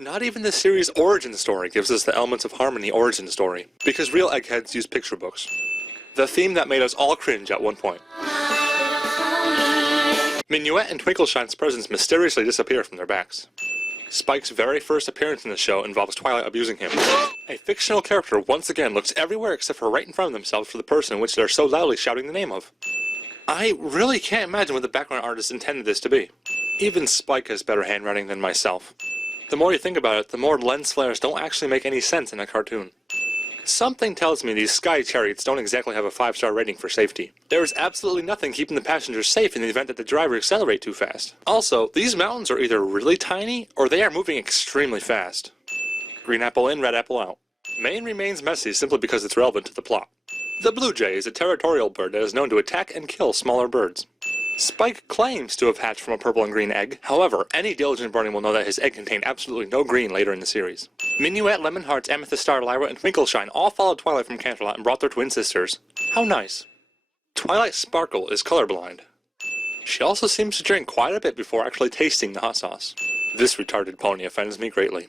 Not even the series' origin story gives us the elements of harmony origin story, because real eggheads use picture books. The theme that made us all cringe at one point. Minuet and Twinkleshine's presents mysteriously disappear from their backs. Spike's very first appearance in the show involves Twilight abusing him. A fictional character once again looks everywhere except for right in front of themselves for the person in which they're so loudly shouting the name of. I really can't imagine what the background artist intended this to be. Even Spike has better handwriting than myself. The more you think about it, the more lens flares don't actually make any sense in a cartoon. Something tells me these sky chariots don't exactly have a 5-star rating for safety. There is absolutely nothing keeping the passengers safe in the event that the driver accelerates too fast. Also, these mountains are either really tiny, or they are moving extremely fast. Green apple in, red apple out. Maine remains messy simply because it's relevant to the plot. The blue jay is a territorial bird that is known to attack and kill smaller birds. Spike claims to have hatched from a purple and green egg. However, any diligent Bernie will know that his egg contained absolutely no green later in the series. Minuet, Lemon Hearts, Amethyst Star, Lyra, and Twinkleshine all followed Twilight from Canterlot and brought their twin sisters. How nice. Twilight Sparkle is colorblind. She also seems to drink quite a bit before actually tasting the hot sauce. This retarded pony offends me greatly.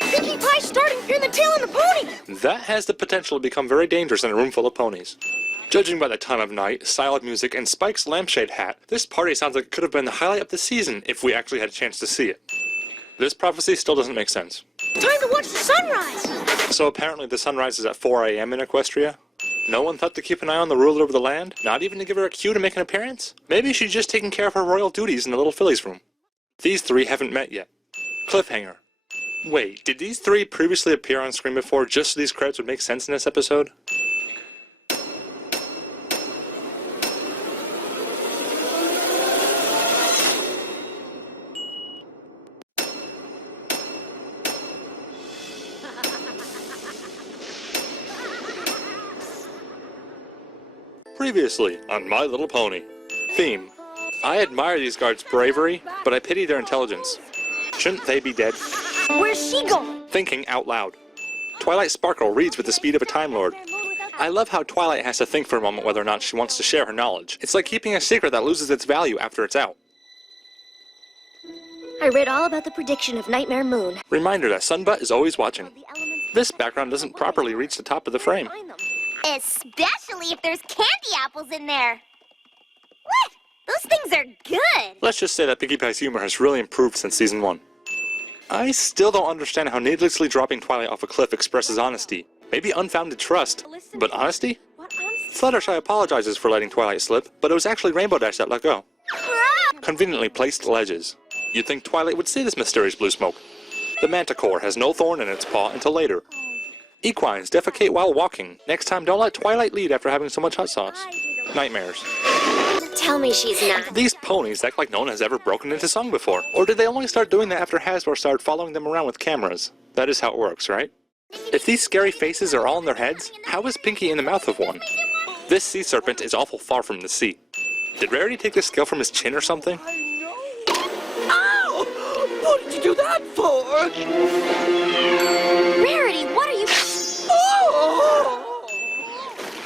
Pinkie Pie starting through the tail of the pony! That has the potential to become very dangerous in a room full of ponies. Judging by the time of night, style of music, and Spike's lampshade hat, this party sounds like it could have been the highlight of the season if we actually had a chance to see it. This prophecy still doesn't make sense. Time to watch the sunrise! So apparently the sunrise is at 4 AM in Equestria? No one thought to keep an eye on the ruler of the land? Not even to give her a cue to make an appearance? Maybe she's just taking care of her royal duties in the little Phillies room. These three haven't met yet. Cliffhanger. Wait, did these three previously appear on screen before just so these credits would make sense in this episode? Previously on My Little Pony. Theme. I admire these guards' bravery, but I pity their intelligence. Shouldn't they be dead? Where's she going? Thinking out loud. Twilight Sparkle reads with the speed of a Time Lord. I love how Twilight has to think for a moment whether or not she wants to share her knowledge. It's like keeping a secret that loses its value after it's out. I read all about the prediction of Nightmare Moon. Reminder that Sunbutt is always watching. This background doesn't properly reach the top of the frame. Especially if there's candy apples in there. What? Those things are good. Let's just say that Pinkie Pie's humor has really improved since season 1. I still don't understand how needlessly dropping Twilight off a cliff expresses honesty. Maybe unfounded trust, but honesty? Fluttershy apologizes for letting Twilight slip, but it was actually Rainbow Dash that let go. Conveniently placed ledges. You'd think Twilight would see this mysterious blue smoke. The Manticore has no thorn in its paw until later. Equines defecate while walking. Next time, don't let Twilight lead after having so much hot sauce. Nightmares. Tell me she's not. These ponies act like no one has ever broken into song before. Or did they only start doing that after Hasbro started following them around with cameras? That is how it works, right? If these scary faces are all in their heads, how is Pinkie in the mouth of one? This sea serpent is awful far from the sea. Did Rarity take the scale from his chin or something? Ow! What did you do that for? Rarity, what are you... Oh!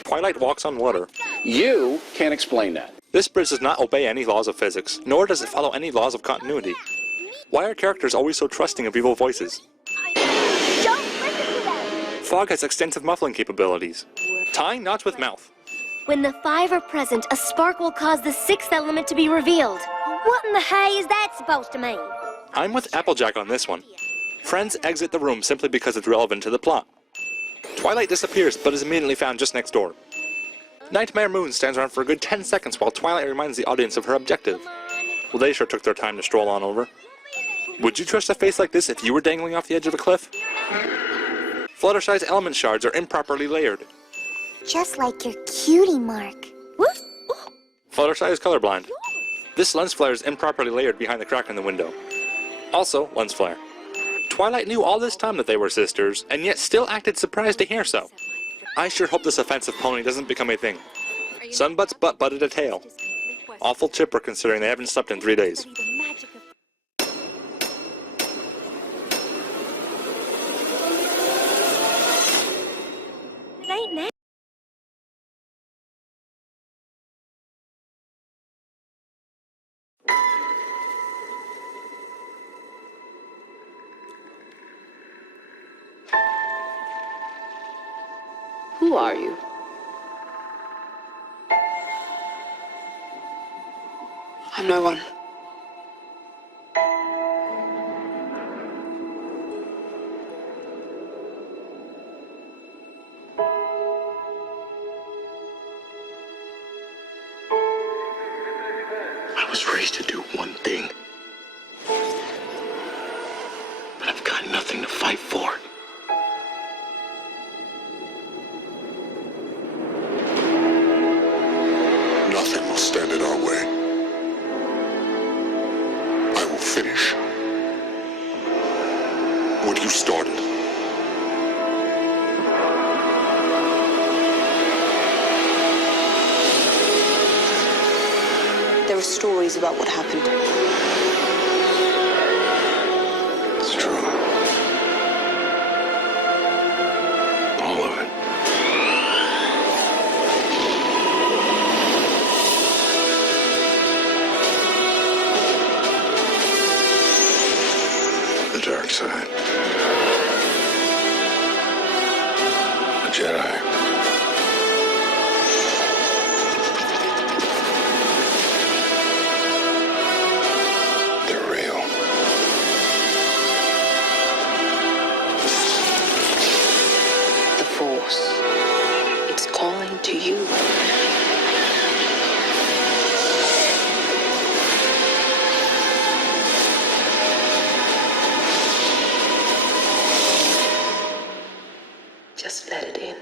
Twilight walks on water. You can't explain that. This bridge does not obey any laws of physics, nor does it follow any laws of continuity. Why are characters always so trusting of evil voices? Don't listen to them. Fog has extensive muffling capabilities. Tying knots with mouth. When the 5 are present, a spark will cause the 6th element to be revealed. What in the hay is that supposed to mean? I'm with Applejack on this one. Friends exit the room simply because it's relevant to the plot. Twilight disappears, but is immediately found just next door. Nightmare Moon stands around for a good 10 seconds while Twilight reminds the audience of her objective. Well, they sure took their time to stroll on over. Would you trust a face like this if you were dangling off the edge of a cliff? Fluttershy's element shards are improperly layered. Just like your cutie mark. Fluttershy is colorblind. This lens flare is improperly layered behind the crack in the window. Also, lens flare. Twilight knew all this time that they were sisters, and yet still acted surprised to hear so. I sure hope this offensive pony doesn't become a thing. Sunbutt's butt butted a tail. Awful chipper considering they haven't slept in 3 days. are you? I'm no one. I was raised to do one thing, but I've got nothing to fight for. Nothing will stand in our way. I will finish what you started. There are stories about what happened. It's true. All of it. The dark side. A Jedi. They're real. The Force. It's calling to you. Just let it in.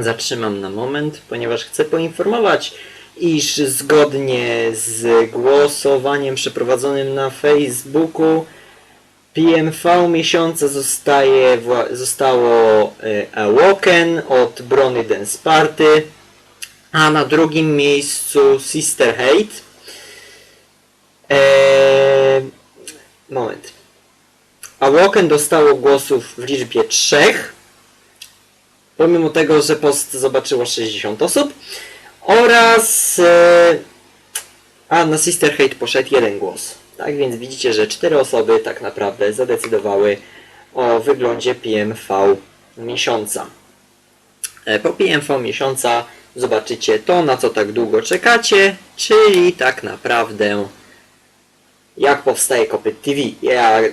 Zatrzymam na moment, ponieważ chcę poinformować, iż zgodnie z głosowaniem przeprowadzonym na Facebooku PMV miesiąca zostało Awoken od Brony Dance Party, a na drugim miejscu Sister Hate. Moment. Awoken dostało głosów w liczbie 3. Pomimo tego, że post zobaczyło 60 osób oraz a na Sister Hate poszedł 1 głos. Tak więc widzicie, że 4 osoby tak naprawdę zadecydowały o wyglądzie PMV miesiąca. Po PMV miesiąca zobaczycie to, na co tak długo czekacie, czyli tak naprawdę jak powstaje KopytTV.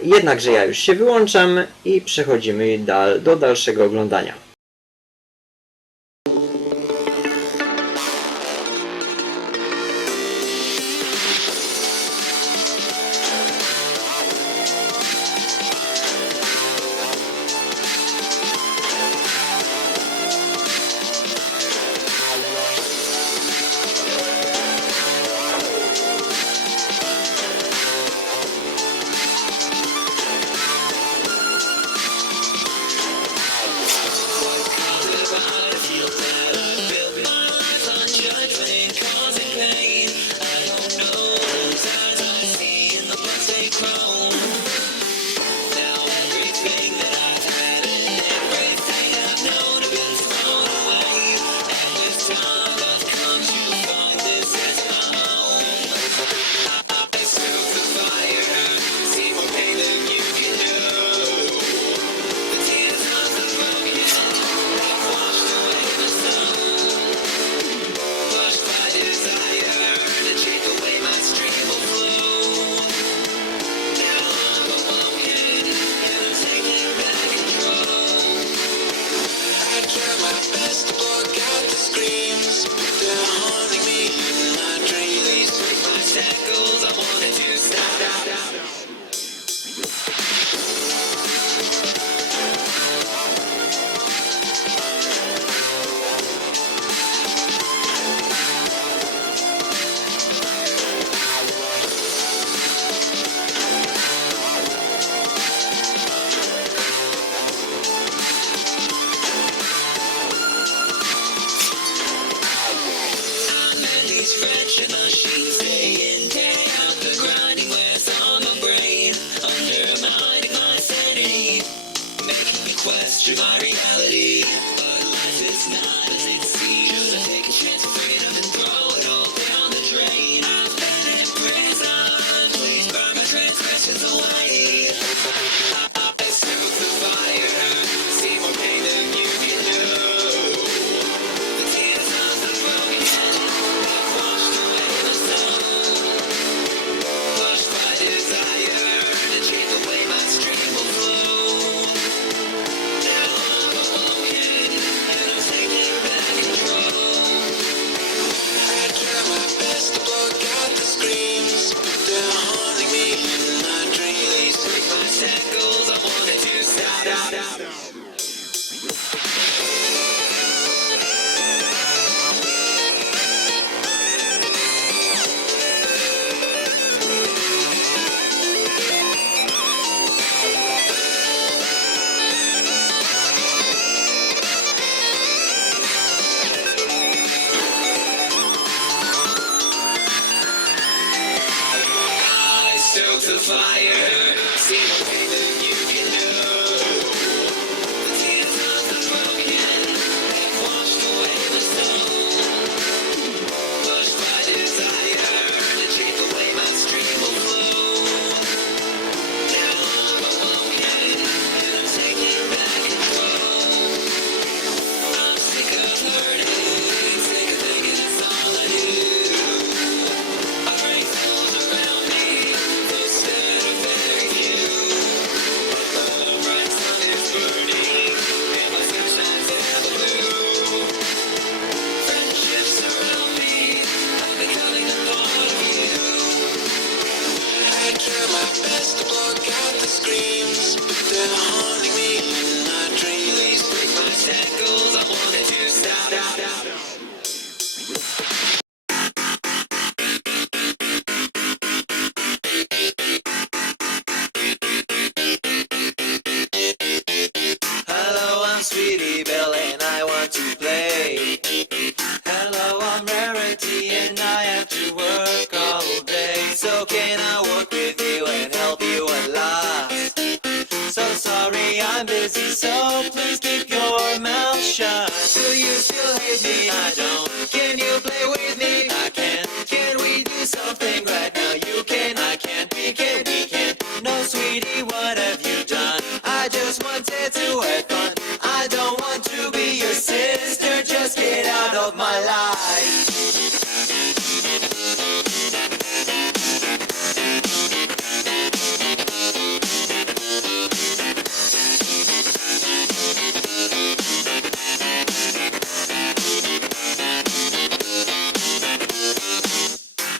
Jednakże ja już się wyłączam i przechodzimy do dalszego oglądania.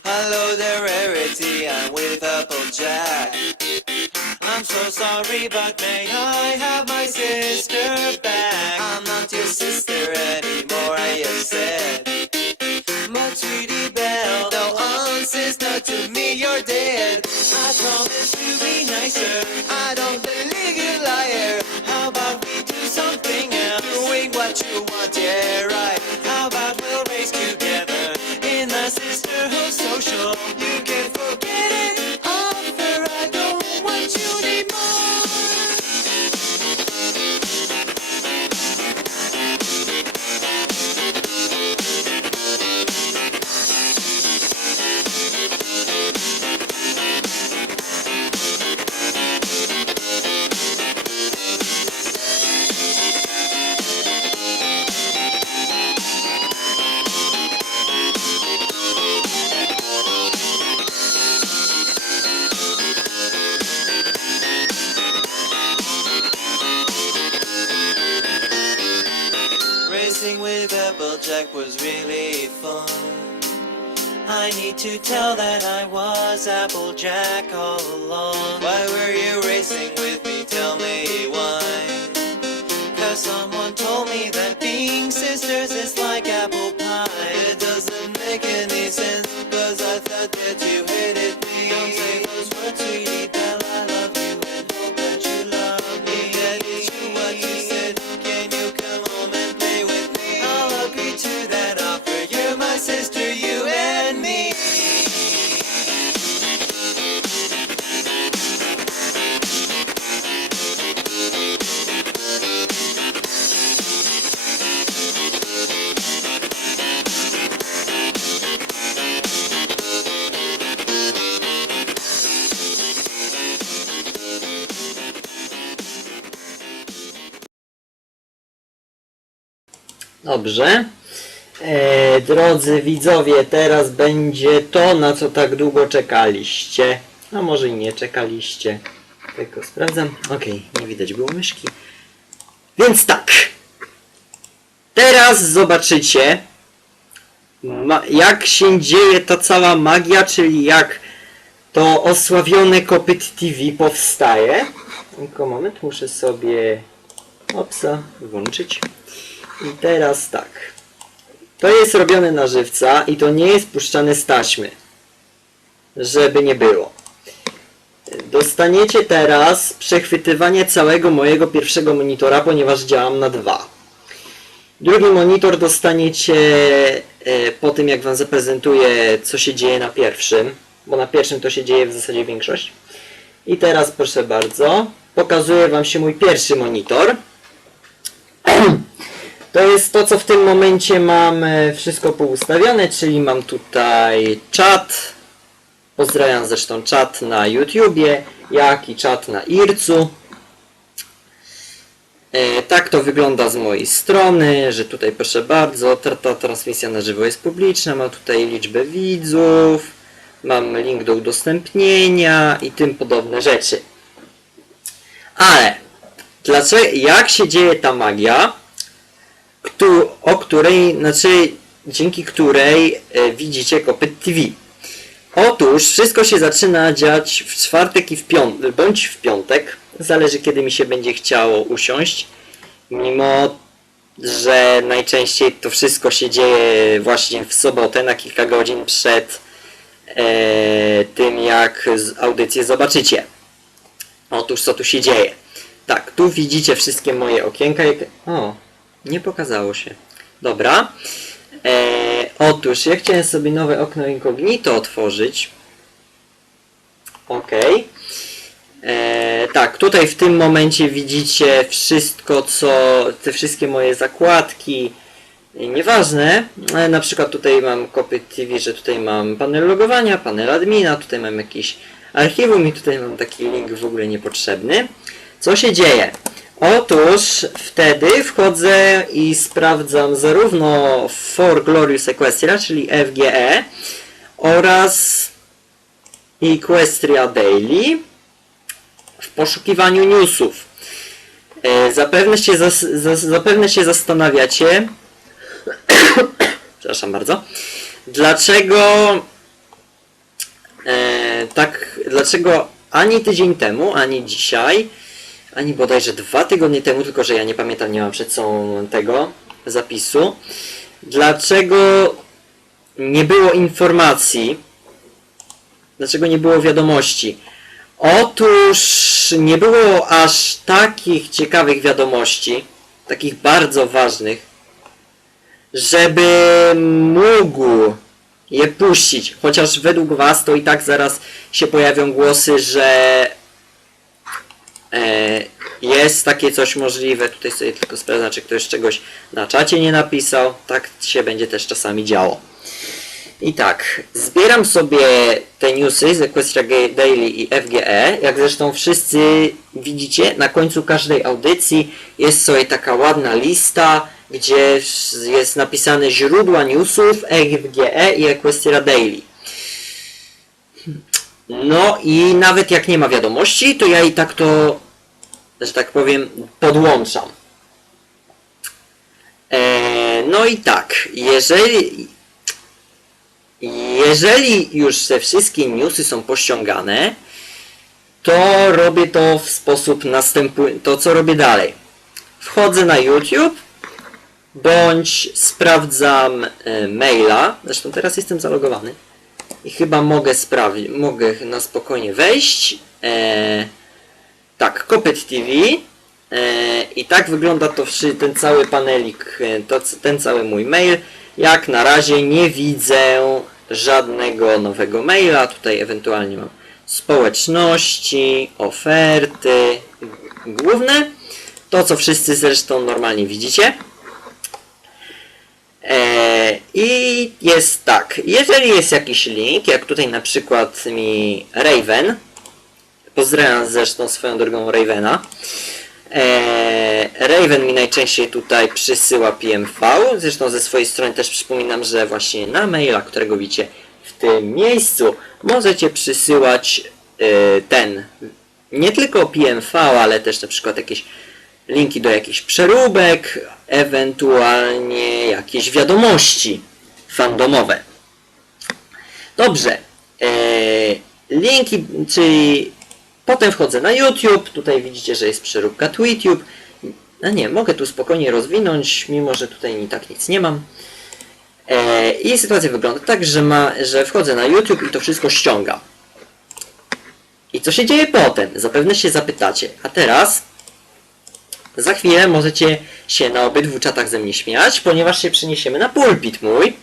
Hello there, Rarity, I'm with Applejack. I'm so sorry, but may I have my sister back? I'm not your sister anymore, I have said. But sweetie Belle, no sister, to me you're dead. I promise to be nicer, I don't believe you, liar. How about we do something else? Doing what you want, yeah, right. How about we'll race together in the sisterhood social? You can forget it, offer, I don't want you anymore. Racing with Applejack was really fun. I need to tell that I was Applejack all along. Why were you racing with me? Tell me why. 'Cause someone told me that being sisters is like apple pie. It doesn't make any sense, 'cause I thought that you hated me. Don't say those words, sweetie Belle, I love you and hope that you love me. That is true what you said. Can you come home and play with me? I'll agree to that offer. You're my sister, you and Dobrze. Drodzy widzowie, teraz będzie to, na co tak długo czekaliście. A może i nie czekaliście. Tylko sprawdzam. Okej, nie widać było myszki. Więc tak. Teraz zobaczycie, jak się dzieje ta cała magia, czyli jak to osławione KopytTV powstaje. Tylko moment, muszę sobie włączyć. I teraz tak. To jest robione na żywca i to nie jest puszczane z taśmy. Żeby nie było. Dostaniecie teraz przechwytywanie całego mojego pierwszego monitora, ponieważ działam na 2. Drugi monitor dostaniecie po tym, jak wam zaprezentuję, co się dzieje na pierwszym. Bo na pierwszym to się dzieje w zasadzie większość. I teraz proszę bardzo, pokazuje wam się mój pierwszy monitor. To jest to, co w tym momencie mam wszystko poustawione, czyli mam tutaj czat. Pozdrawiam zresztą czat na YouTubie, jak i czat na Ircu. Tak to wygląda z mojej strony, że tutaj proszę bardzo, ta transmisja na żywo jest publiczna, mam tutaj liczbę widzów, mam link do udostępnienia i tym podobne rzeczy. Ale jak się dzieje ta magia, dzięki której widzicie KopytTV? Otóż wszystko się zaczyna dziać w czwartek i bądź w piątek. Zależy, kiedy mi się będzie chciało usiąść. Mimo że najczęściej to wszystko się dzieje właśnie w sobotę, na kilka godzin przed tym, jak audycję zobaczycie. Otóż co tu się dzieje? Tak, tu widzicie wszystkie moje okienka. O, nie pokazało się. Dobra. Otóż ja chciałem sobie nowe okno incognito otworzyć. Ok. Tak, tutaj w tym momencie widzicie wszystko, te wszystkie moje zakładki. Nieważne, ale na przykład tutaj mam KopytTV, że tutaj mam panel logowania, panel admina, tutaj mam jakieś archiwum i tutaj mam taki link w ogóle niepotrzebny. Co się dzieje? Otóż wtedy wchodzę i sprawdzam zarówno For Glorious Equestria, czyli FGE, oraz Equestria Daily w poszukiwaniu newsów. Zapewne się zastanawiacie, przepraszam bardzo, dlaczego ani tydzień temu, ani dzisiaj, ani bodajże 2 tygodnie temu, tylko że ja nie pamiętam, nie mam przed sobą tego zapisu, dlaczego nie było informacji, dlaczego nie było wiadomości. Otóż nie było aż takich ciekawych wiadomości, takich bardzo ważnych, żeby mógł je puścić, chociaż według was to i tak zaraz się pojawią głosy, że jest takie coś możliwe. Tutaj sobie tylko sprawdzam, czy ktoś czegoś na czacie nie napisał. Tak się będzie też czasami działo. I tak, zbieram sobie te newsy z Equestria Daily i FGE. Jak zresztą wszyscy widzicie, na końcu każdej audycji jest sobie taka ładna lista, gdzie jest napisane źródła newsów FGE i Equestria Daily. No i nawet jak nie ma wiadomości, to ja i tak to, że tak powiem, podłączam. No i tak, jeżeli już te wszystkie newsy są pościągane, to robię to w sposób następujący. To co robię dalej? Wchodzę na YouTube, bądź sprawdzam maila. Zresztą teraz jestem zalogowany i chyba mogę sprawdzić, mogę na spokojnie wejść. Tak, KopytTV. I tak wygląda to ten cały panelik, ten cały mój mail. Jak na razie nie widzę żadnego nowego maila. Tutaj ewentualnie mam społeczności, oferty, główne. To co wszyscy zresztą normalnie widzicie. I jest tak, jeżeli jest jakiś link, jak tutaj na przykład mi Raven, pozdrawiam zresztą swoją drogą Ravena, Raven mi najczęściej tutaj przysyła PMV, zresztą ze swojej strony też przypominam, że właśnie na maila, którego widzicie w tym miejscu, możecie przysyłać nie tylko PMV, ale też na przykład jakieś linki do jakichś przeróbek, ewentualnie jakieś wiadomości fandomowe. Dobrze, linki, czyli potem wchodzę na YouTube, tutaj widzicie, że jest przeróbka TweetTube. No nie, mogę tu spokojnie rozwinąć, mimo że tutaj i tak nic nie mam. I sytuacja wygląda tak, że wchodzę na YouTube i to wszystko ściąga. I co się dzieje potem? Zapewne się zapytacie. A teraz, za chwilę możecie się na obydwu czatach ze mnie śmiać, ponieważ się przeniesiemy na pulpit mój,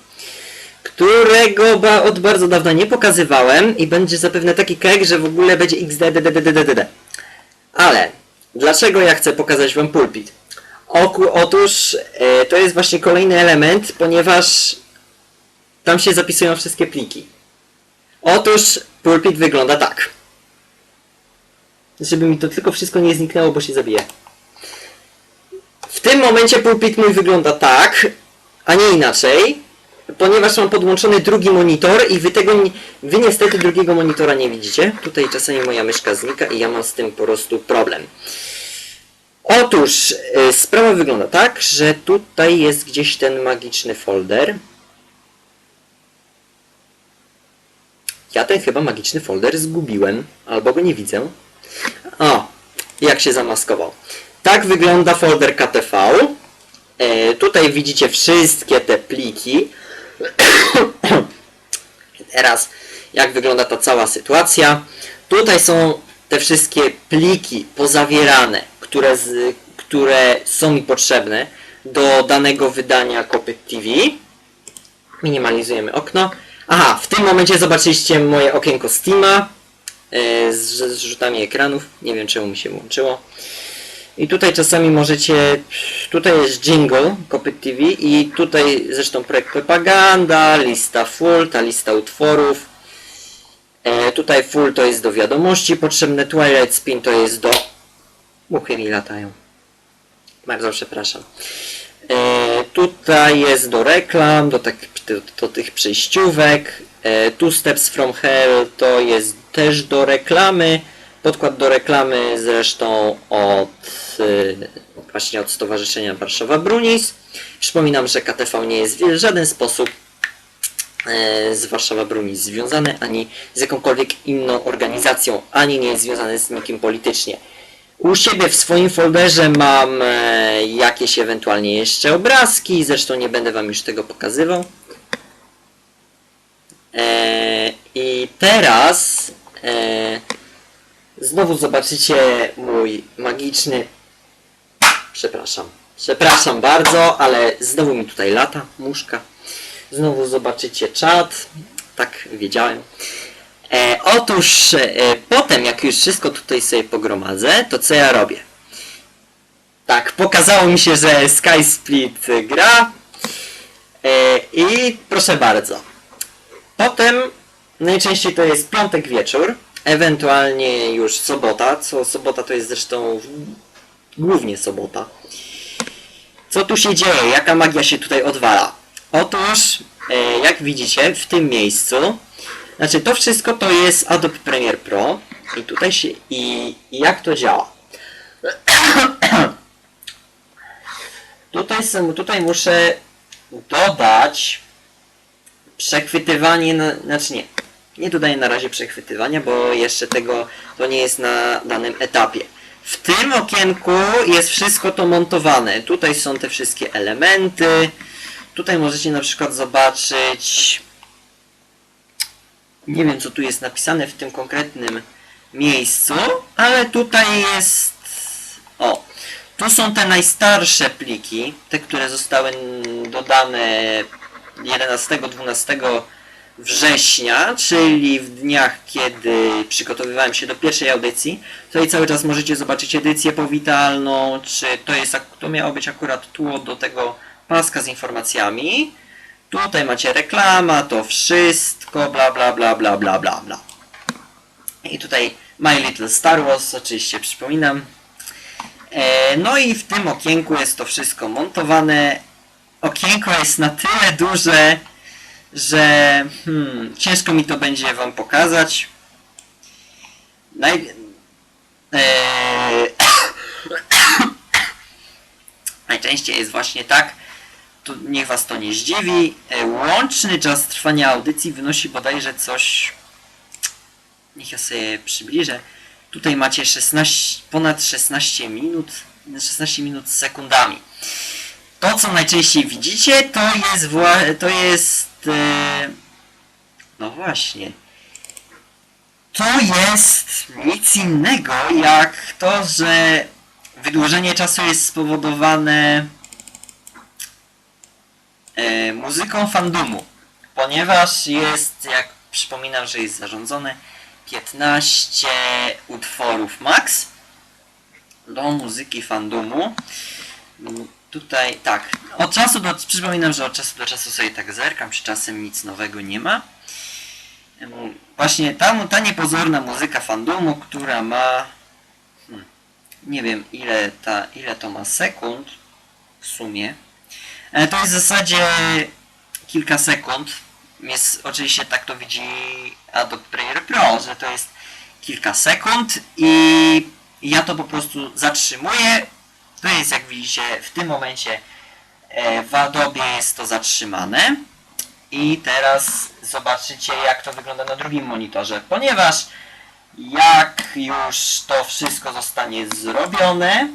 którego od bardzo dawna nie pokazywałem i będzie zapewne taki kek, że w ogóle będzie XD. Ale dlaczego ja chcę pokazać wam pulpit? Otóż to jest właśnie kolejny element, ponieważ tam się zapisują wszystkie pliki. Otóż pulpit wygląda tak. Żeby mi to tylko wszystko nie zniknęło, bo się zabije. W tym momencie pulpit mój wygląda tak, a nie inaczej, ponieważ mam podłączony drugi monitor i wy niestety drugiego monitora nie widzicie. Tutaj czasami moja myszka znika i ja mam z tym po prostu problem. Otóż sprawa wygląda tak, że tutaj jest gdzieś ten magiczny folder. Ja ten chyba magiczny folder zgubiłem, albo go nie widzę. O, jak się zamaskował. Tak wygląda folder KTV. Tutaj widzicie wszystkie te pliki. Teraz jak wygląda ta cała sytuacja. Tutaj są te wszystkie pliki pozawierane, które są mi potrzebne do danego wydania KopytTV. Minimalizujemy okno. Aha, w tym momencie zobaczyliście moje okienko Steama z rzutami ekranów. Nie wiem czemu mi się włączyło. I tutaj czasami możecie, tutaj jest jingle KopytTV i tutaj zresztą projekt propaganda, lista full, ta lista utworów. Tutaj full to jest do wiadomości potrzebne, Twilight Spin to jest do... Muchy mi latają. Bardzo przepraszam. Tutaj jest do reklam, do tych przejściówek. Two Steps from Hell to jest też do reklamy. Podkład do reklamy zresztą właśnie od Stowarzyszenia Warszawa Brunis. Przypominam, że KTV nie jest w żaden sposób z Warszawa Brunis związany, ani z jakąkolwiek inną organizacją, ani nie jest związany z nikim politycznie. U siebie w swoim folderze mam jakieś ewentualnie jeszcze obrazki, zresztą nie będę wam już tego pokazywał. I teraz znowu zobaczycie mój magiczny... Przepraszam bardzo, ale znowu mi tutaj lata muszka. Znowu zobaczycie czat. Tak, wiedziałem. Otóż potem, jak już wszystko tutaj sobie pogromadzę, to co ja robię? Tak, pokazało mi się, że Sky Split gra. I proszę bardzo. Potem najczęściej to jest piątek wieczór, ewentualnie już sobota, co sobota to jest zresztą głównie sobota. Co tu się dzieje? Jaka magia się tutaj odwala? Otóż, jak widzicie, w tym miejscu, znaczy to wszystko to jest Adobe Premiere Pro i tutaj się, i jak to działa? Tutaj muszę dodać przechwytywanie, znaczy nie dodaję na razie przechwytywania, bo jeszcze tego to nie jest na danym etapie. W tym okienku jest wszystko to montowane. Tutaj są te wszystkie elementy. Tutaj możecie na przykład zobaczyć, nie wiem co tu jest napisane w tym konkretnym miejscu, ale tutaj jest, o, tu są te najstarsze pliki, te które zostały dodane 11-12 września, czyli w dniach, kiedy przygotowywałem się do pierwszej audycji. Tutaj cały czas możecie zobaczyć edycję powitalną, czy to miało być akurat tło do tego paska z informacjami. Tutaj macie reklama, to wszystko, bla bla bla bla bla bla bla. I tutaj My Little Star Wars, oczywiście przypominam. No i w tym okienku jest to wszystko montowane. Okienko jest na tyle duże, że ciężko mi to będzie wam pokazać. Najczęściej jest właśnie tak, to niech was to nie zdziwi. Łączny czas trwania audycji wynosi bodajże coś... Niech ja sobie przybliżę. Tutaj macie ponad 16 minut z sekundami. To, co najczęściej widzicie, to jest no właśnie. To jest nic innego jak to, że wydłużenie czasu jest spowodowane muzyką fandomu, ponieważ jest, jak przypominam, że jest zarządzone 15 utworów max do muzyki fandomu. Tutaj tak, przypominam, że od czasu do czasu sobie tak zerkam, czy czasem nic nowego nie ma. Właśnie ta niepozorna muzyka fandomu, która ma nie wiem ile to ma sekund w sumie. To jest w zasadzie kilka sekund. Jest, oczywiście tak to widzi Adobe Premiere Pro, że to jest kilka sekund i ja to po prostu zatrzymuję. To jest, jak widzicie, w tym momencie w Adobe jest to zatrzymane. I teraz zobaczycie, jak to wygląda na drugim monitorze, ponieważ jak już to wszystko zostanie zrobione,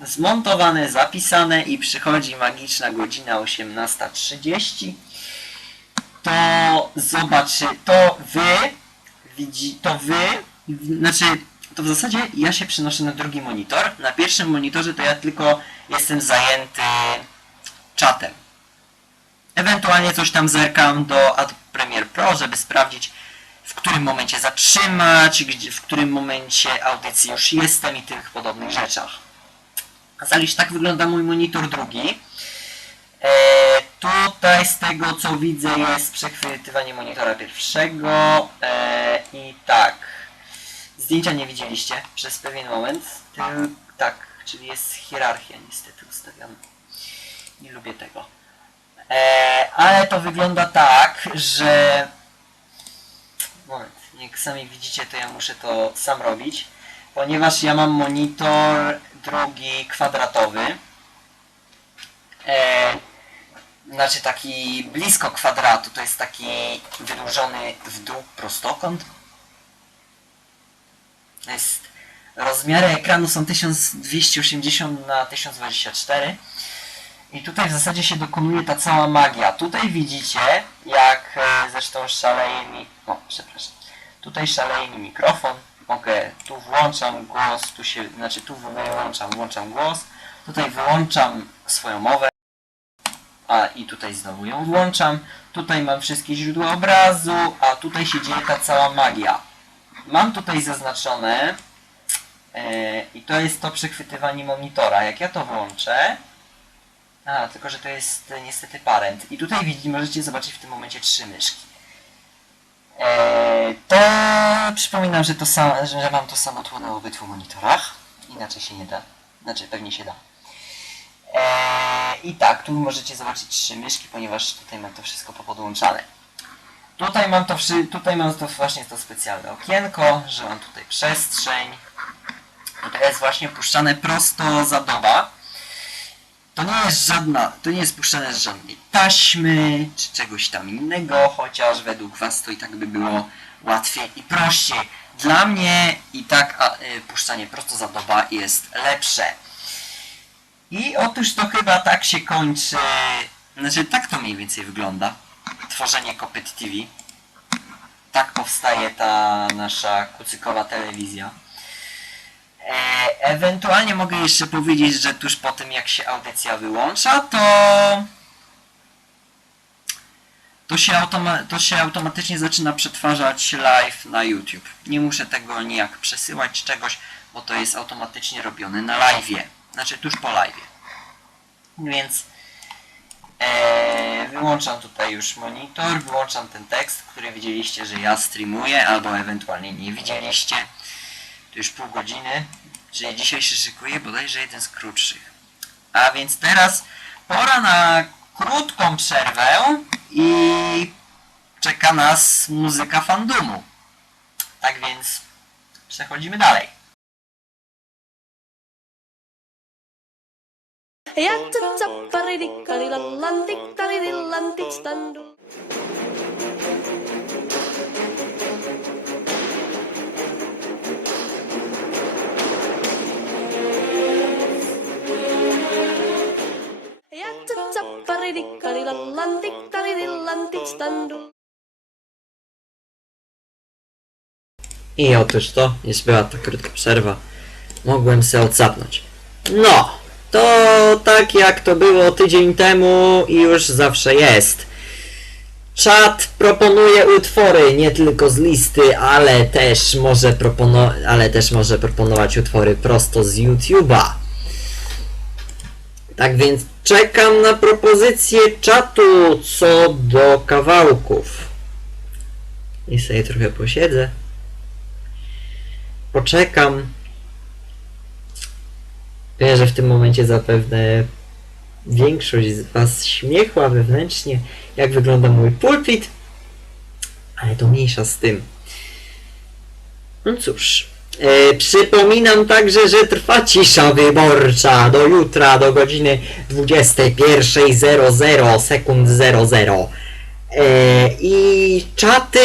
zmontowane, zapisane i przychodzi magiczna godzina 18:30, to w zasadzie ja się przenoszę na drugi monitor. Na pierwszym monitorze to ja tylko jestem zajęty czatem. Ewentualnie coś tam zerkam do Adobe Premiere Pro, żeby sprawdzić, w którym momencie zatrzymać, w którym momencie audycji już jestem i tych podobnych rzeczach. Zaliczcie, tak wygląda mój monitor drugi. Tutaj z tego, co widzę, jest przechwytywanie monitora pierwszego. I tak, zdjęcia nie widzieliście przez pewien moment. Tak, czyli jest hierarchia niestety ustawiona. Nie lubię tego. Ale to wygląda tak, że... Moment, jak sami widzicie, to ja muszę to sam robić, ponieważ ja mam monitor drugi kwadratowy. Znaczy taki blisko kwadratu, to jest taki wydłużony w dół prostokąt. Rozmiary ekranu są 1280 na 1024. I tutaj w zasadzie się dokonuje ta cała magia. Tutaj widzicie, jak zresztą szaleje mi... O, przepraszam. Tutaj szaleje mi mikrofon. Tu włączam głos, tu włączam głos. Tutaj wyłączam swoją mowę. I tutaj znowu ją włączam. Tutaj mam wszystkie źródła obrazu, a tutaj się dzieje ta cała magia. Mam tutaj zaznaczone i to jest to przechwytywanie monitora. Jak ja to włączę... tylko że to jest niestety parent. I tutaj możecie zobaczyć w tym momencie 3 myszki. To przypominam, że mam to samo tło na obydwu monitorach. Inaczej się nie da. Znaczy pewnie się da. I tak, tu możecie zobaczyć 3 myszki, ponieważ tutaj mam to wszystko popodłączane. Tutaj mam to właśnie to specjalne okienko, że mam tutaj przestrzeń. To jest właśnie puszczane prosto z Adobe'a. To nie jest puszczane z żadnej taśmy, czy czegoś tam innego, chociaż według was to i tak by było łatwiej i prościej. Dla mnie i tak puszczanie prosto z Adobe'a jest lepsze. I otóż to chyba tak się kończy, znaczy tak to mniej więcej wygląda, tworzenie KopytTV. Tak powstaje ta nasza kucykowa telewizja. Ewentualnie mogę jeszcze powiedzieć, że tuż po tym, jak się audycja wyłącza, to się automatycznie zaczyna przetwarzać live na YouTube. Nie muszę tego nijak przesyłać czy czegoś, bo to jest automatycznie robione na live'ie. Znaczy tuż po live'ie. Więc wyłączam tutaj już monitor, wyłączam ten tekst, który widzieliście, że ja streamuję, albo ewentualnie nie widzieliście. To już pół godziny Czyli dzisiaj się szykuje bodajże jeden z krótszych. A więc teraz pora na krótką przerwę i czeka nas muzyka fandomu. Tak więc przechodzimy dalej. I otóż to, już była ta krótka przerwa. Mogłem se odsapnąć. No, to tak jak to było tydzień temu i już zawsze jest. Czat proponuje utwory nie tylko z listy, ale też może proponować utwory prosto z YouTube'a. Tak więc czekam na propozycję czatu co do kawałków. I sobie trochę posiedzę. Poczekam. Wiem, że w tym momencie zapewne większość z was śmiechła wewnętrznie, jak wygląda mój pulpit, ale to mniejsza z tym. No cóż, przypominam także, że trwa cisza wyborcza do jutra, do godziny 21:00 sekund 00. I czaty,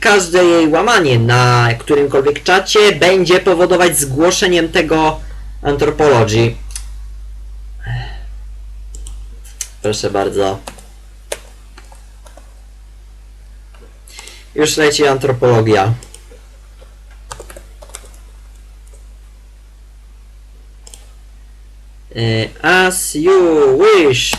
każde jej łamanie na którymkolwiek czacie będzie powodować zgłoszeniem tego antropologii. Proszę bardzo. Już leci antropologia. As you wish.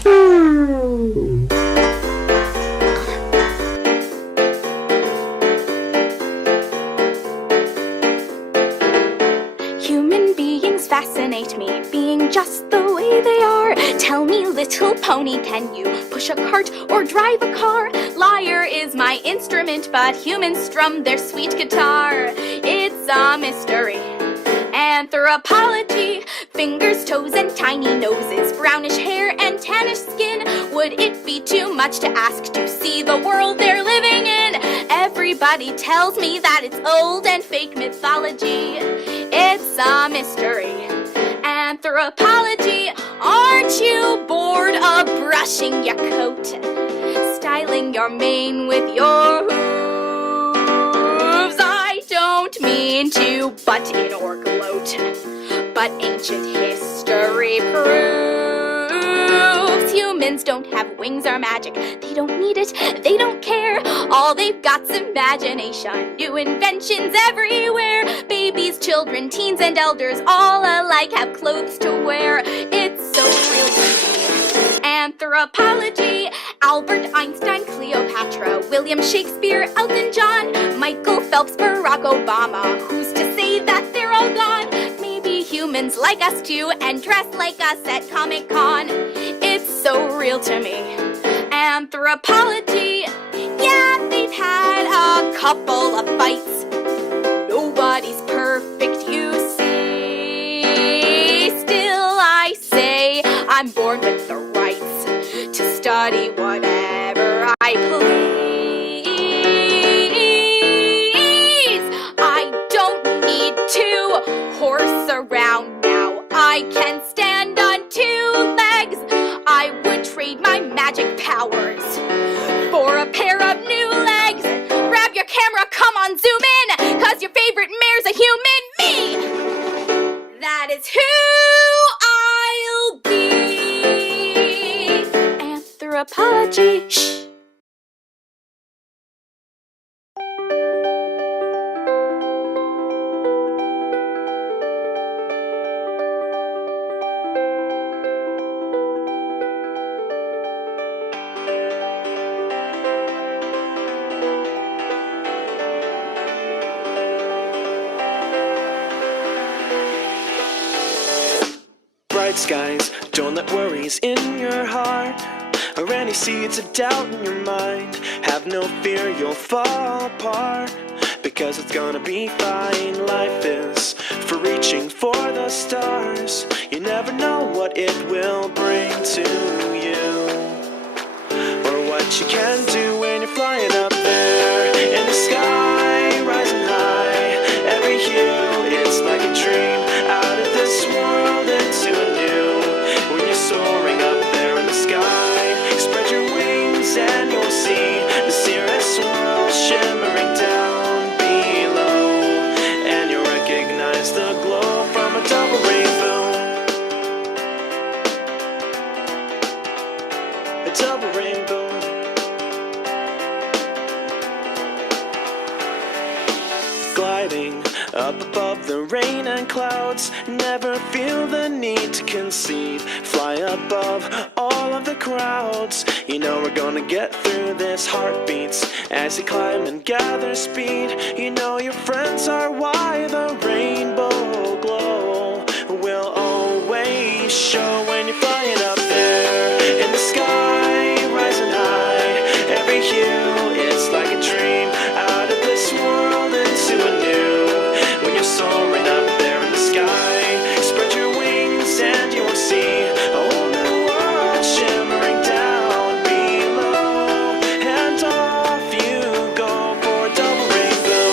Human beings fascinate me, being just the way they are. Tell me, little pony, can you push a cart or drive a car? Lyre is my instrument, but humans strum their sweet guitar. It's a mystery. Anthropology, fingers, toes, and tiny noses, brownish hair and tannish skin. Would it be too much to ask to see the world they're living in? Everybody tells me that it's old and fake mythology. It's a mystery. Anthropology, aren't you bored of brushing your coat? Styling your mane with your hooves? I don't mean to butt in or gloat, but ancient history proves humans don't have wings or magic. They don't need it, they don't care. All they've got's imagination, new inventions everywhere. Babies, children, teens, and elders all alike have clothes to wear. It's so real to me. Anthropology, Albert Einstein, Cleopatra, William Shakespeare, Elton John, Michael Phelps, Barack Obama. Who's to say that they're all gone? Maybe humans like us too and dress like us at Comic-Con. It's so real to me. Anthropology, yeah, they've had a couple of fights. Nobody's perfect, you see. Still I say I'm born with the rights to study whatever I please. I don't need to horse around now. I can stand on two legs. I would trade my magic powers for a pair of new legs. Grab your camera, come on, zoom in, 'cause your favorite mare's a human, me. That is who I'll be. Anthropology. Shh. Bright skies, don't let worries in your heart or any seeds of doubt in your mind. Have no fear, you'll fall apart, because it's gonna be fine. Life is for each reaching for the stars. You never know what it will bring to you, or what you can do when you're flying up there in the sky, rising high. Every hue, it's like a dream, out of this world into a new. When you're soaring up there in the sky, spread your wings and you'll see the cirrus swirl shimmering down below, and you'll recognize the glow from a double rainbow. A double rainbow. Gliding up above the rain and clouds, never feel the need to concede. Fly above all of the crowds, you know we're gonna get through this. Heartbeats as you climb and gather speed, you know your friends are why the rainbow glow will always show when you're flying up there in the sky, rising high. Every hue, it's like a dream, out of this world into a new. When you're soaring up there in the sky, spread your wings and you will see a whole new world shimmering down below, and off you go for a double rainbow.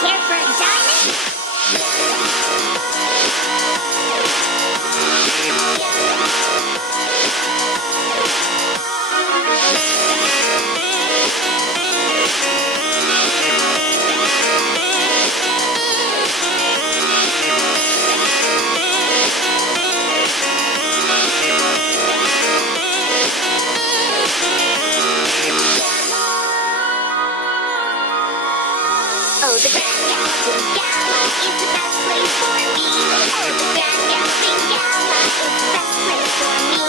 Care for a diamond? Oh, the Grand Galaxy Gala is the best place for me. Oh, the Grand Galaxy Gala is the best place for me.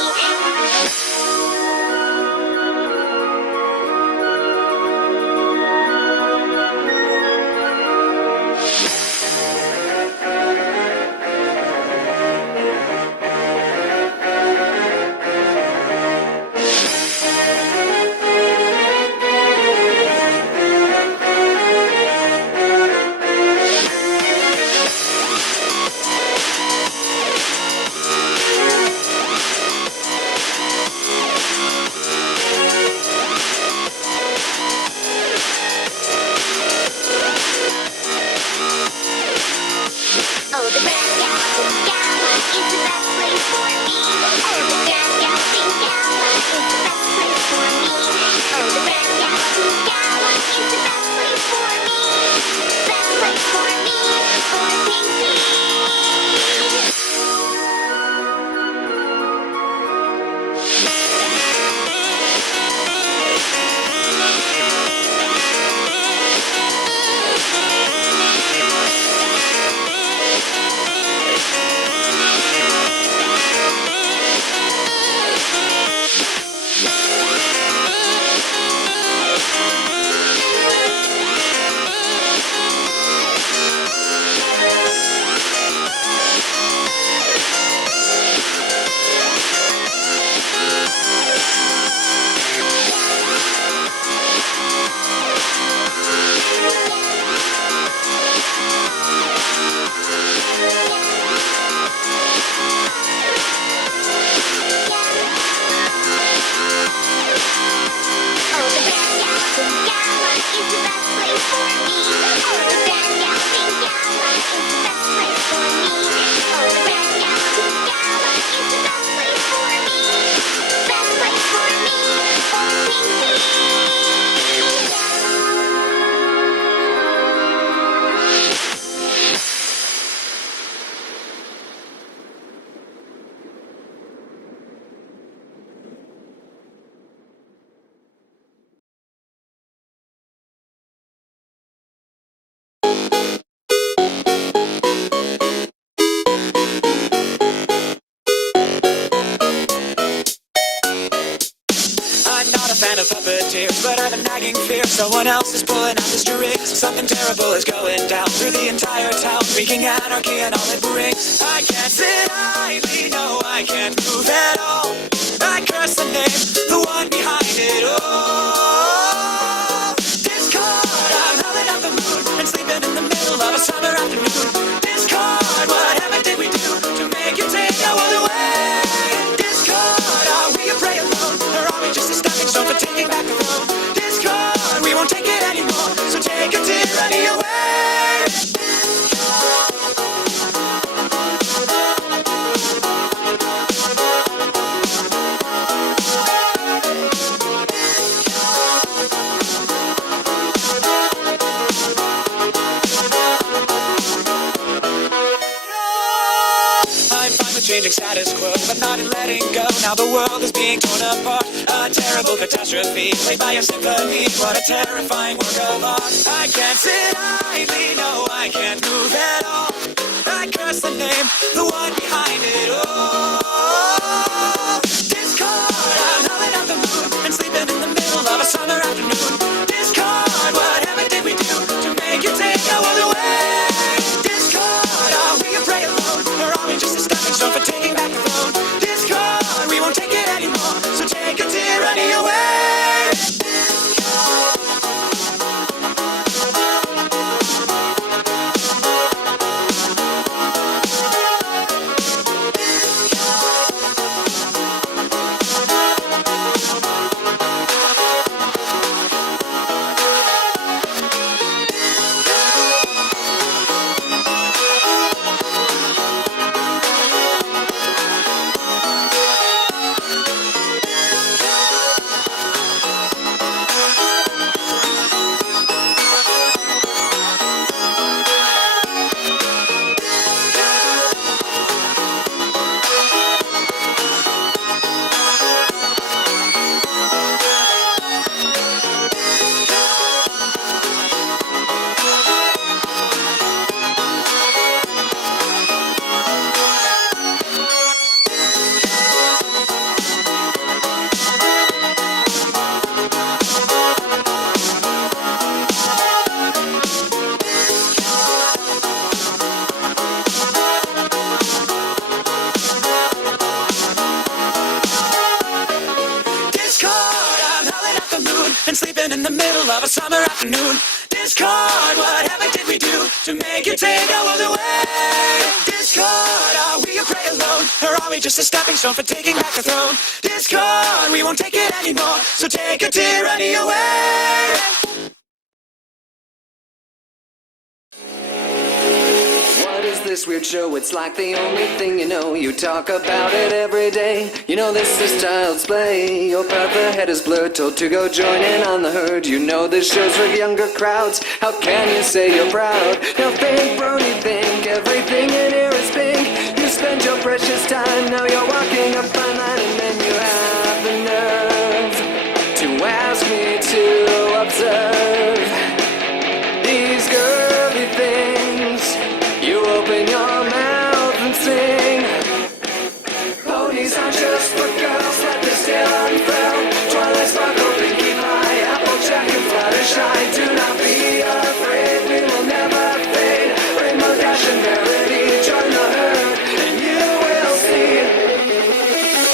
Oh, the Grand Galaxy Gala is the best place for me. Oh, the Grand Galaxy Gala is the best place for me. Oh, the Grand Galaxy Gala is the best place for me. Best place for me, for Pinky. nagging fear someone else is pulling out the strings. Something terrible is going down through the entire town, wreaking anarchy and all it brings. I can't sit idly, no, I can't move at all. I curse the name, the one behind it all. Discord, I'm howling at the moon and sleeping in the middle of a summer afternoon. Discord, whatever did we do to make you take our world away? Discord, are we a prey alone, or are we just a stepping stone for taking back the throne? Discord, we won't take it anymore, so take your tyranny away. Changing status quo, but not in letting go. Now the world is being torn apart. A terrible catastrophe, played by a symphony. What a terrifying work of art. I can't sit idly, no, I can't move at all. I curse the name, the one behind it all. Discord, I'm howling at the moon and sleeping in the middle of a summer afternoon. Discord, whatever did we do to make you take our world away? Discord, are we a prey alone, or are we just a stepping stone for taking back the throne? Discord, we won't take it anymore, so take your tyranny away. And sleeping in the middle of a summer afternoon. Discord, whatever did we do to make you take our world away? Discord, are we a prey alone, or are we just a stepping stone for taking back the throne? Discord, we won't take it anymore, so take your tyranny away. What is this weird show? It's like the only thing you know. You talk about it every day. You know this is child's play. Your path ahead is blurred, told to go join in on the herd. You know this show's for younger crowds. How can you say you're proud? Now think, brony, think. Everything in here is pink. You spend your precious time. Now you're walking a fine line, and then you have the nerve to ask me to observe these girly things. You open your mouth and sing. Ponies aren't just for girls, let this tale unfurl. Twilight sparkle, pinkie pie, applejack and fluttershy. Do not be afraid, we will never fade. Rainbow dash and verity, join the herd, and you will see.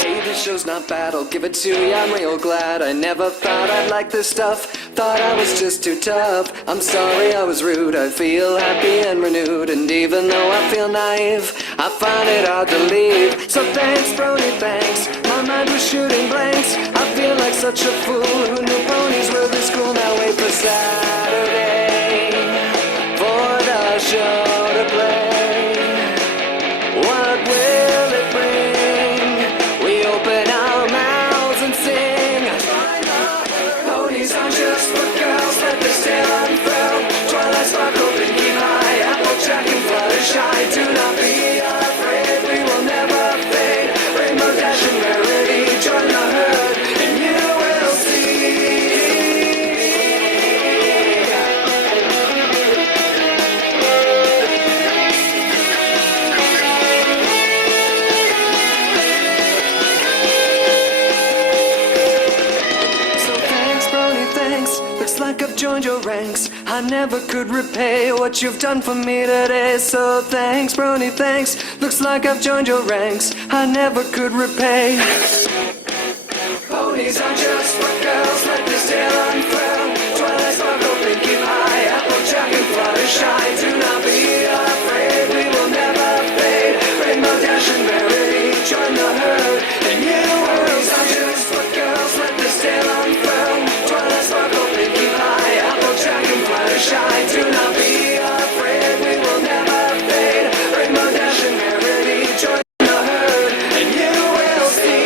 Hey, this show's not bad, I'll give it to ya, I'm real glad. I never thought I'd like this stuff. Thought I was just too tough. I'm sorry I was rude. I feel happy and renewed. And even though I feel naive, I find it hard to leave. So thanks, brony, thanks. My mind was shooting blanks. I feel like such a fool who knew ponies were this cool. Now wait for Saturday for the show to play. What will it bring? We open our mouths and sing. Ponies aren't just for girls, let this tale unfurl. Twilight sparkle, pinkie pie, applejack and fluttershy. Do not be afraid, we will never fade. Rainbow dash and rarity, join the herd, and you will see. never could repay what you've done for me today. So thanks, brony, thanks. Looks like I've joined your ranks. I never could repay. Ponies are just for girls, let this tale unfurl. Twilight sparkle, pinky pie, applejack and fluttershy. Do not be afraid, we will never fade. Rainbow Dash and Rarity, join the herd. And you girls are just for girls, let this tale unfurl. Twilight sparkle, pinky pie, applejack and fluttershy. Do not be afraid, we will never fade. Rainbow Dash and Rarity, join the herd. And you will see.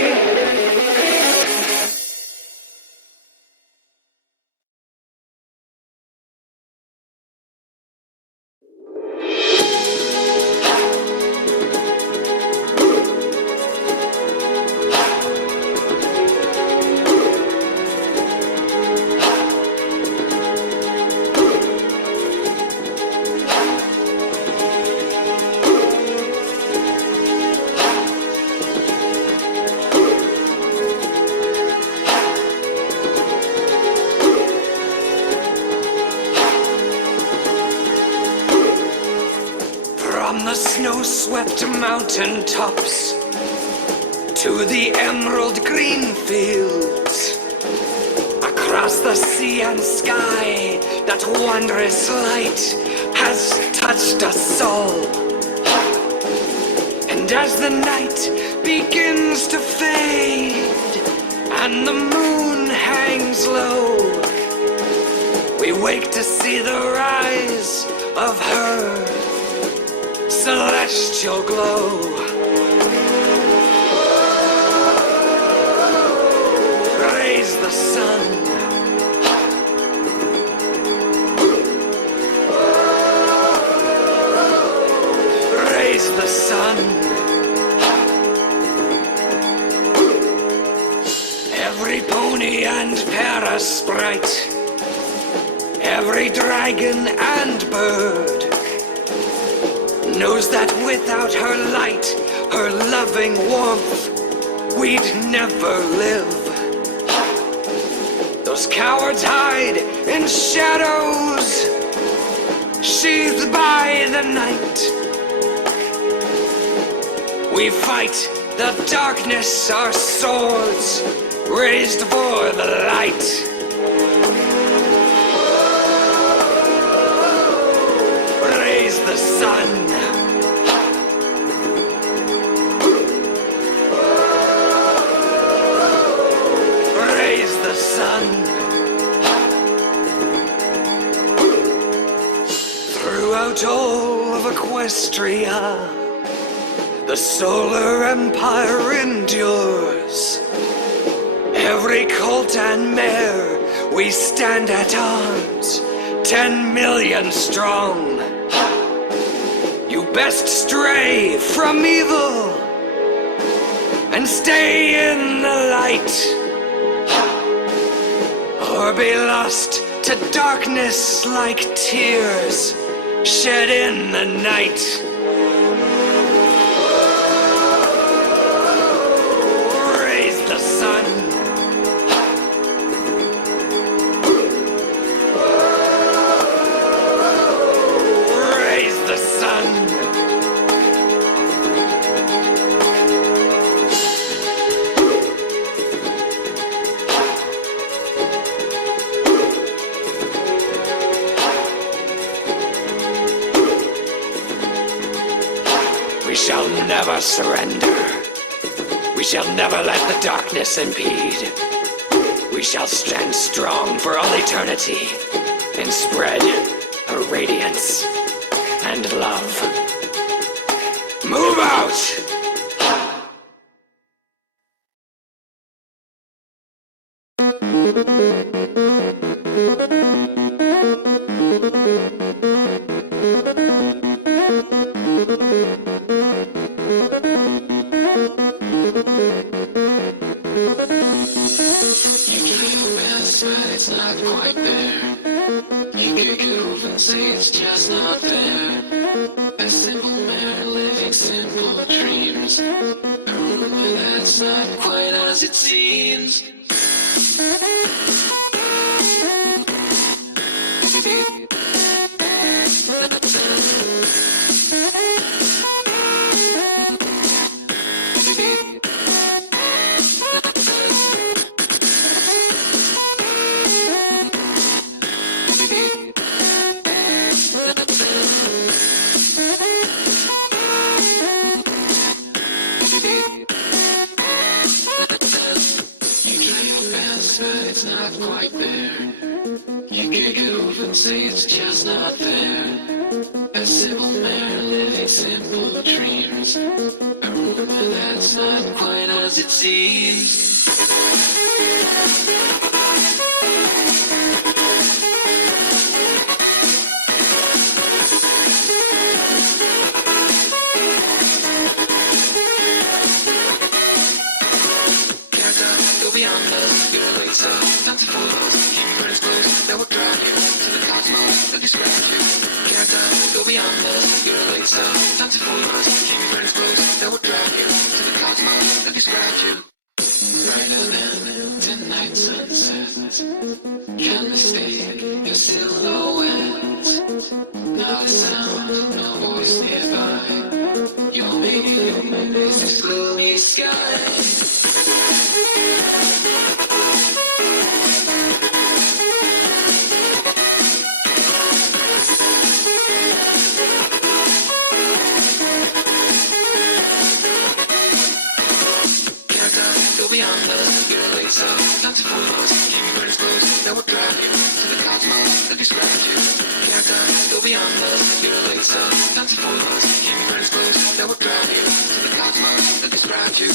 From the snow-swept mountain tops to the emerald green fields, across the sea and sky, that wondrous light has touched us all. And as the night begins to fade and the moon hangs low, we wake to see the rise of her celestial glow. Raise the sun. Raise the sun. Every pony and parasprite, every dragon and bird knows that without her light, her loving warmth, we'd never live. Those cowards hide in shadows, sheathed by the night. We fight the darkness, our swords raised for the light. Raise the sun. Throughout all of Equestria, the solar empire endures. Every colt and mare, we stand at arms, 10 million strong. You best stray from evil and stay in the light, or be lost to darkness like tears shed in the night. Raise the sun. Raise the sun. We shall never surrender. We shall never let the darkness impede. We shall stand strong for all eternity and spread her radiance and love. Move out! But it's not quite there. You kick it off and say it's just not fair. A simple mare living simple dreams. A rumor that's not quite as it seems. quite there. You kick it off and say it's just not fair. A simple man living simple dreams. A rumor that's not quite as it seems. Go beyond us, you're late, so time to photos. Keep your eyes closed, that will drive you to the cosmos that describes you. Countdown, go beyond us, you're late, so time to photos. Keep your eyes closed, that will drive you to the cosmos that describes you. Brighter than tonight's sunset, can't mistake your silhouette. Not a sound, no voice nearby. You're making this gloomy sky. Beyond us, you're late, so time to photos. Keep your eyes closed, that will drive you to the cosmos that describes you. Countdown, go beyond us, you're late, so time to photos. Keep your eyes closed, that will drive you to the cosmos that describes you.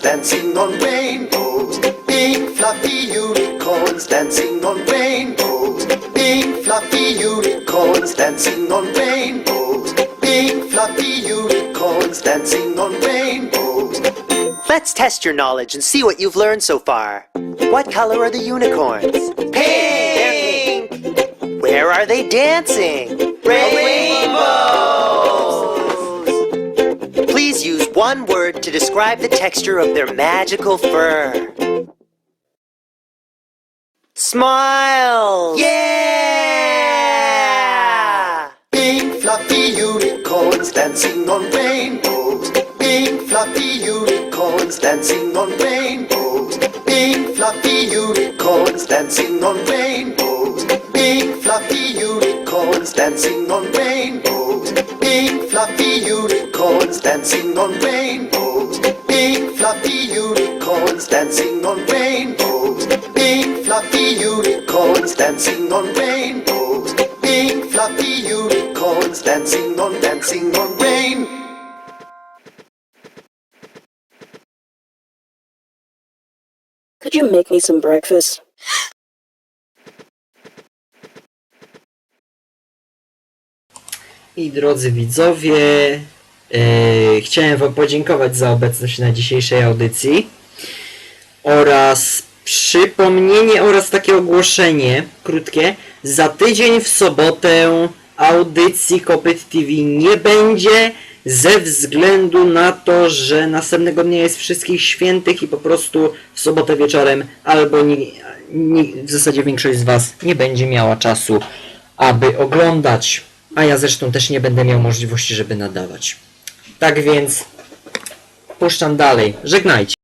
Dancing on rainbows, big fluffy unicorns dancing on rainbows, big fluffy unicorns dancing on rainbows, big fluffy unicorns dancing on rainbows. Let's test your knowledge and see what you've learned so far. What color are the unicorns? Pink! Where are they dancing? Rainbows! Please use one word to describe the texture of their magical fur. Smile! Yeah! Big fluffy unicorns dancing on rainbows, big fluffy unicorns dancing on rainbows, big fluffy unicorns dancing on rainbows, big fluffy unicorns dancing on rainbows, big fluffy unicorns dancing on rainbows, big fluffy unicorns dancing on rainbows, big fluffy unicorns dancing on rainbows, big fluffy unicorns dancing on rain. Could you make me some breakfast? I drodzy widzowie, chciałem wam podziękować za obecność na dzisiejszej audycji oraz przypomnienie oraz takie ogłoszenie krótkie. Za tydzień w sobotę audycji KopytTV nie będzie ze względu na to, że następnego dnia jest Wszystkich Świętych i po prostu w sobotę wieczorem albo w zasadzie większość z was nie będzie miała czasu, aby oglądać. A ja zresztą też nie będę miał możliwości, żeby nadawać. Tak więc puszczam dalej. Żegnajcie.